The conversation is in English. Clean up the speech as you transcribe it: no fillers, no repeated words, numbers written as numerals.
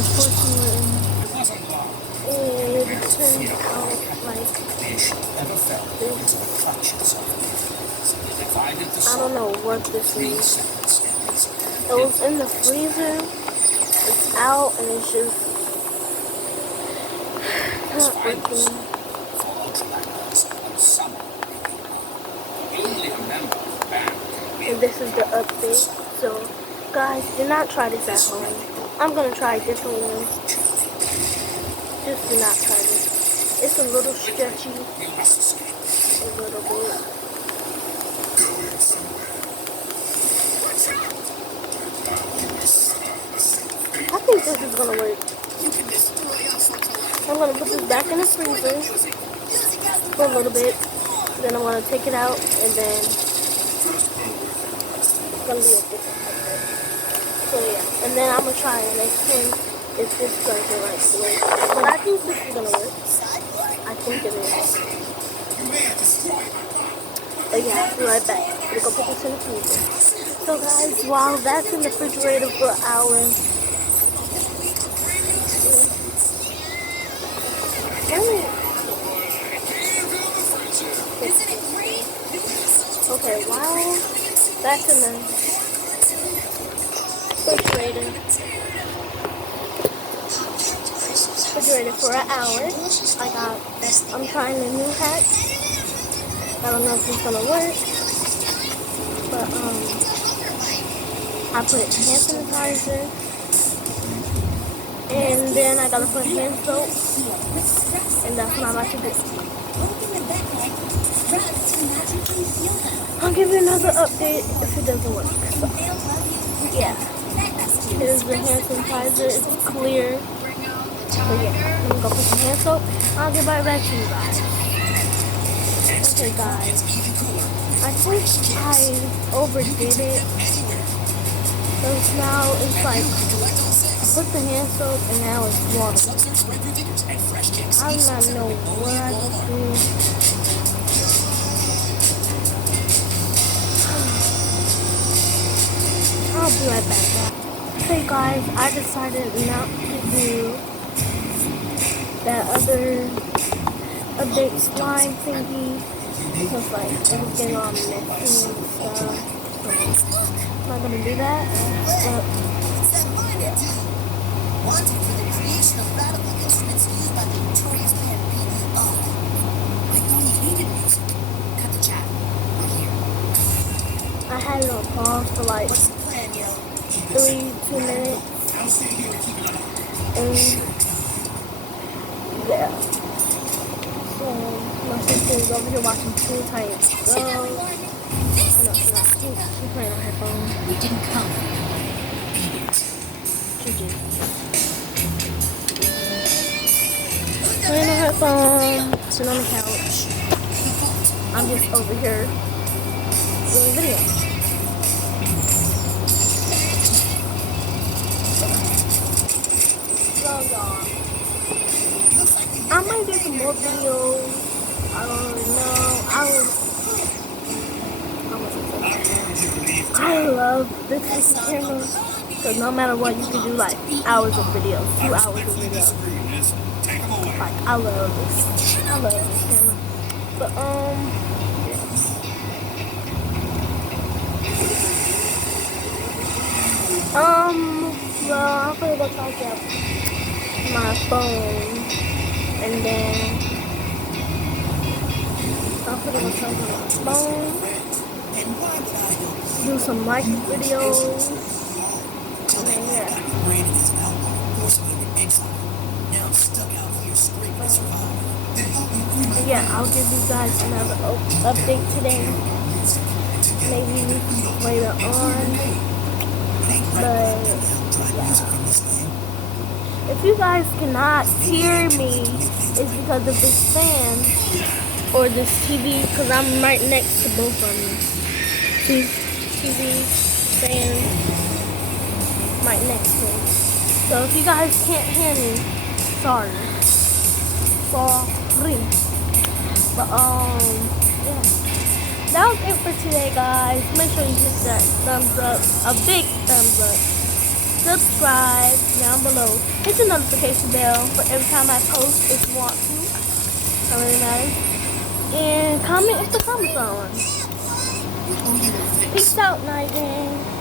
unfortunately, it turned out like this. I don't know what this is. It was in the freezer. It's out and it's just not working. And this is the update. So, guys, do not try this at home. I'm gonna try a different one. Just do not try this. It's a little stretchy. A little bit. I think this is gonna work. I'm gonna put this back in the freezer for a little bit. Then I'm gonna take it out and then it's gonna be a different color. So yeah, and then I'm gonna try the next one if this doesn't work. But I think this is gonna work. I think it is. But yeah, I'll be right back. I'm gonna go put this in the freezer. So guys, while that's in the refrigerator for an hour, okay, while that's in the refrigerator for an hour, I'm trying a new hack. I don't know if it's gonna work, but I put hand sanitizer, and then I gotta put hand soap, and that's what I'm about to do. I'll give you another update if it doesn't work. So, yeah, here's the hand sanitizer. It's clear. So yeah, I'm gonna go put some hand soap. I'll get right back to you guys. Okay, guys, I think I overdid it. Because now it's like, I put the hand soap and now it's water. I do not know what I just do. I'll be right back. Hey guys, I decided not to do that other update slime thingy because like it was getting all messy and stuff. So I'm not gonna do that. But wanted for the creation of radical instruments used by the notorious band BEO. I know you hated music. Cut the chat. We're here. I had it on pause for like 2 minutes. And yeah. So my sister is over here watching Teen Titans Go. Oh no, she's not. She's playing on her phone. We didn't come. She did. Playing on her phone, sitting on the couch. I'm just over here doing a video. I might do some more videos. I don't really know. I love this camera because no matter what, you can do like hours of videos, 2 hours of videos. Like I love this. I love this camera. But well, I'll put it up my phone, and then I'll put it on my phone, do some like videos, and then yeah. And yeah, I'll give you guys another update today, maybe later on, but yeah. If you guys cannot hear me, it's because of this fan or this TV, because I'm right next to both of them. See, TV, fan, right next to me. So if you guys can't hear me, sorry. Sorry. But yeah. That was it for today, guys. Make sure you hit that thumbs up, a big thumbs up. subscribe down below. Hit the notification bell for every time I post if you want to. That really matters. And comment if the comments on. Peace out, night gang.